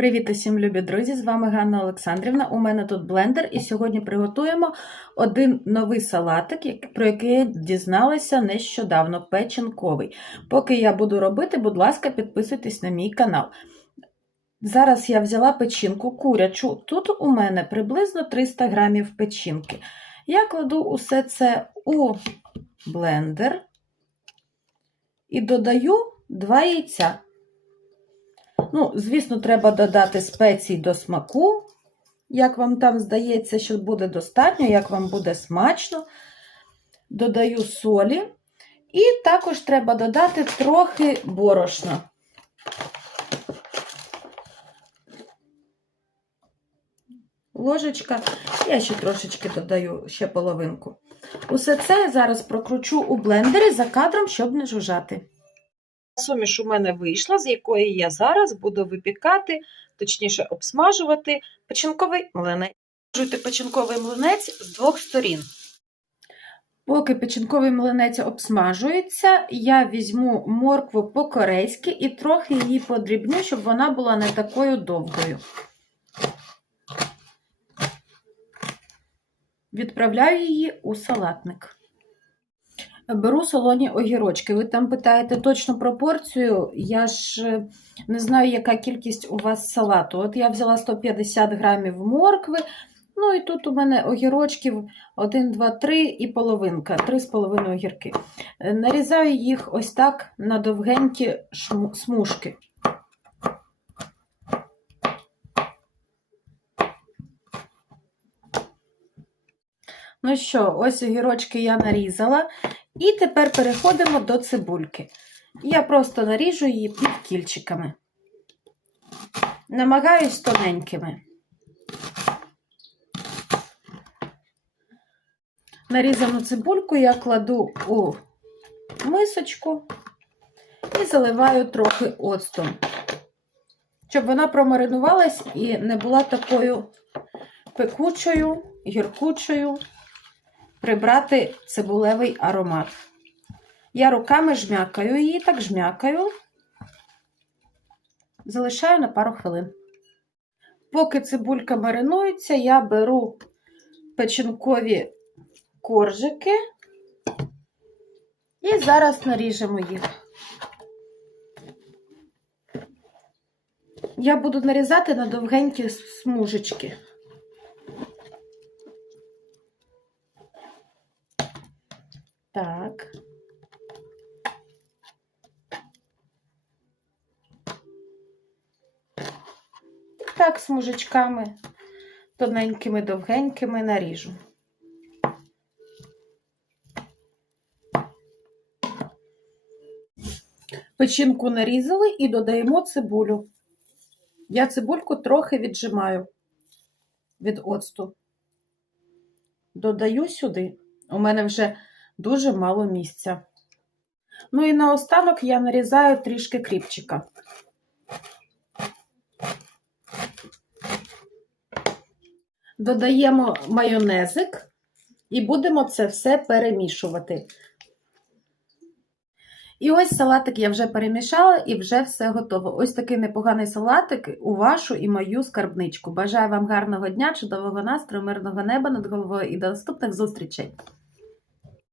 Привіт усім, любі друзі! З вами Ганна Олександрівна. У мене тут блендер, і сьогодні приготуємо один новий салатик, про який я дізналася нещодавно печінковий. Поки я буду робити, будь ласка, підписуйтесь на мій канал. Зараз я взяла печінку курячу. Тут у мене приблизно 300 грамів печінки. Я кладу усе це у блендер і додаю 2 яйця. Ну, звісно, треба додати спецій до смаку, як вам там здається, що буде достатньо, як вам буде смачно. Додаю солі. І також треба додати трохи борошна. Ложечка, я ще трошечки додаю ще половинку. Усе це я зараз прокручу у блендері за кадром, щоб не жужжати. Суміш у мене вийшла, з якої я зараз буду випікати, точніше обсмажувати печінковий млинець. Обсмажуйте печінковий млинець з двох сторін. Поки печінковий млинець обсмажується, я візьму моркву по-корейськи і трохи її подрібню, щоб вона була не такою довгою. Відправляю її у салатник. Беру солоні огірочки. Ви там питаєте точну пропорцію. Я ж е, не знаю, яка кількість у вас салату. От я взяла 150 грамів моркви. Ну і тут у мене огірочків 1, 2, 3 і половинка, 3,5 огірки. Е, Нарізаю їх ось так на довгенькі смужки. Ну що, ось огірочки я нарізала. І тепер переходимо до цибульки. Я просто наріжу її півкільчиками. Намагаюсь тоненькими. Нарізану цибульку я кладу у мисочку і заливаю трохи оцтом, щоб вона промаринувалась і не була такою пекучою, гіркучою прибрати цибулевий аромат. Я руками жмякаю її, так жмякаю, залишаю на пару хвилин. Поки цибулька маринується, я беру печінкові коржики і зараз наріжемо їх. Я буду нарізати на довгенькі смужечки. Так. Так, смужечками тоненькими, довгенькими наріжу. Печінку нарізали і додаємо цибулю. Я цибульку трохи віджимаю від оцту. Додаю сюди. У мене вже дуже мало місця. Ну і наостанок я нарізаю трішки кріпчика. Додаємо майонезик і будемо це все перемішувати. І ось салатик я вже перемішала і вже все готово. Ось такий непоганий салатик у вашу і мою скарбничку. Бажаю вам гарного дня, чудового настрою, мирного неба над головою і до наступних зустрічей!